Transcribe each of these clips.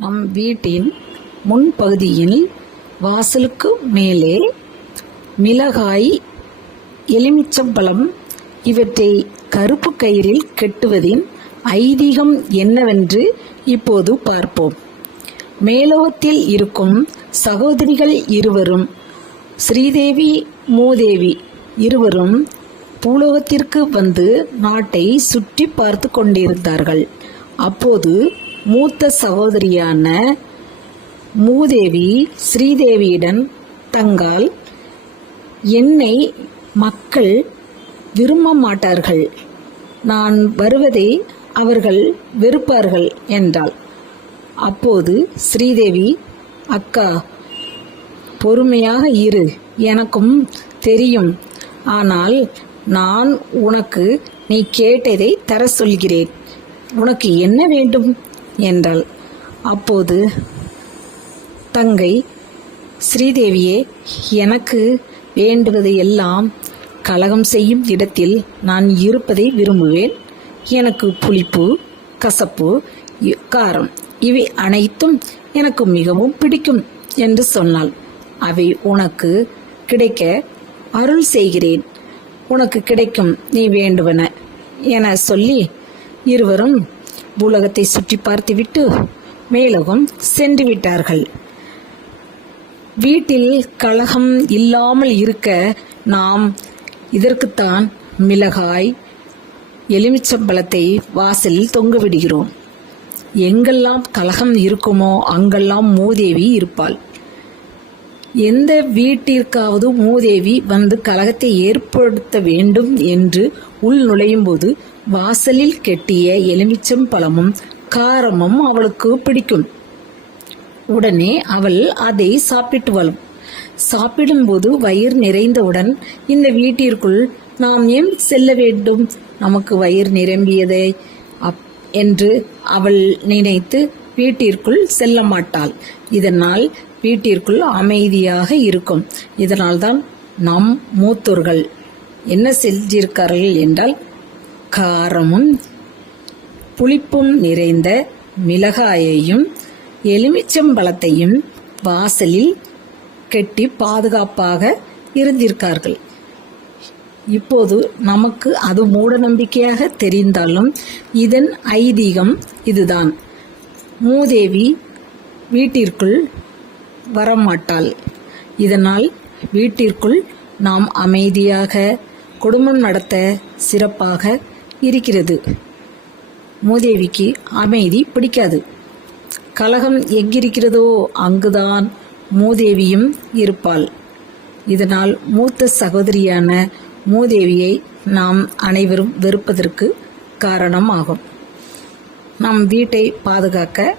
நம் வீட்டின் முன்பகுதியில் வாசலுக்கு மேலே மிளகாய் எலுமிச்சம்பழம் இவற்றை கருப்பு கயிறில் கெட்டுவதின் ஐதீகம் என்னவென்று இப்போது பார்ப்போம். மேலோகத்தில் இருக்கும் சகோதரிகள் இருவரும் ஸ்ரீதேவி மூதேவி இருவரும் பூலோகத்திற்கு வந்து நாட்டை சுற்றி பார்த்து கொண்டிருந்தார்கள். அப்போது மூத்த சகோதரியான மூதேவி ஸ்ரீதேவியிடம் தங்கால் என்னை மக்கள் விரும்ப மாட்டார்கள். நான் வருவதை அவர்கள் வெறுப்பார்கள் என்றாள். அப்போது ஸ்ரீதேவி அக்கா பொறுமையாக இரு. எனக்கும் தெரியும். ஆனால் நான் உனக்கு நீ கேட்டதை தர சொல்கிறேன். உனக்கு என்ன வேண்டும்? என்றாள். அப்போது தங்கை ஸ்ரீதேவியே எனக்கு வேண்டுவது எல்லாம் கலகம் செய்யும் இடத்தில் நான் இருப்பதை விரும்புவேன். எனக்கு புளிப்பு கசப்பு இ- காரம் இவை அனைத்தும் எனக்கு மிகவும் பிடிக்கும் என்று சொன்னாள். அவை உனக்கு கிடைக்க அருள் செய்கிறேன். உனக்கு கிடைக்கும் நீ வேண்டுவன என சொல்லி இருவரும் பூலகத்தை சுற்றி பார்த்துவிட்டு மேலகம் சென்று விட்டார்கள். வீட்டில் கலகம் இல்லாமல் இருக்க நாம் இதற்குத்தான் மிளகாய் எலுமிச்சம்பழத்தை வாசலில் தொங்க விடுகிறோம். எங்கெல்லாம் கலகம் இருக்குமோ அங்கெல்லாம் மூதேவி இருப்பாள். எந்த வீட்டிற்காவது மூதேவி வந்து கலகத்தை ஏற்படுத்த வேண்டும் என்று உள் நுழையும் போது வாசலில் கெட்டிய எலுமிச்சம் பழமும் காரமும் அவளுக்கு பிடிக்கும். உடனே அவள் அதை சாப்பிட்டு வரும் சாப்பிடும்போது வயிறு நிறைந்தவுடன் இந்த வீட்டிற்குள் நாம் ஏன் செல்ல வேண்டும்? நமக்கு வயிறு நிரம்பியதை அப் என்று அவள் நினைத்து வீட்டிற்குள் செல்ல மாட்டாள். இதனால் வீட்டிற்குள் அமைதியாக இருக்கும். இதனால்தான் நம் மூத்தோர்கள் என்ன செஞ்சிருக்கார்கள் என்றால் காரமும் புளிப்பும் நிறைந்த மிளகாயையும் எலுமிச்சம்பழத்தையும் வாசலில் கெட்டி பாதுகாப்பாக இருந்திருக்கார்கள். இப்போது நமக்கு அது மூட நம்பிக்கையாக தெரிந்தாலும் இதன் ஐதீகம் இதுதான். மூதேவி வீட்டிற்குள் வரமாட்டாள். இதனால் வீட்டிற்குள் நாம் அமைதியாக குடும்பம் நடத்த சிறப்பாக இருக்கிறது. மூதேவிக்கு அமைதி பிடிக்காது. கலகம் எங்கிருக்கிறதோ அங்குதான் மூதேவியும் இருப்பாள். இதனால் மூத்த சகோதரியான மூதேவியை நாம் அனைவரும் வெறுப்பதற்கு காரணமாகும். நம் வீட்டை பாதுகாக்க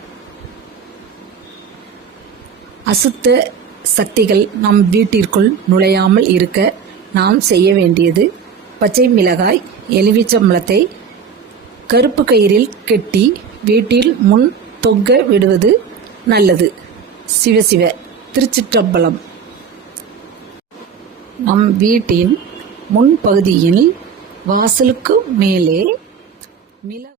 அசுத்த சக்திகள் நம் வீட்டிற்குள் நுழையாமல் இருக்க நாம் செய்ய வேண்டியது பச்சை மிளகாய் எலுமிச்சம்பழத்தை கருப்பு கயிறில் கெட்டி வீட்டில் முன் தொங்க விடுவது நல்லது. சிவசிவ திருச்சிற்றம்பலம். நம் வீட்டின் முன்பகுதியில் வாசலுக்கு மேலே மிள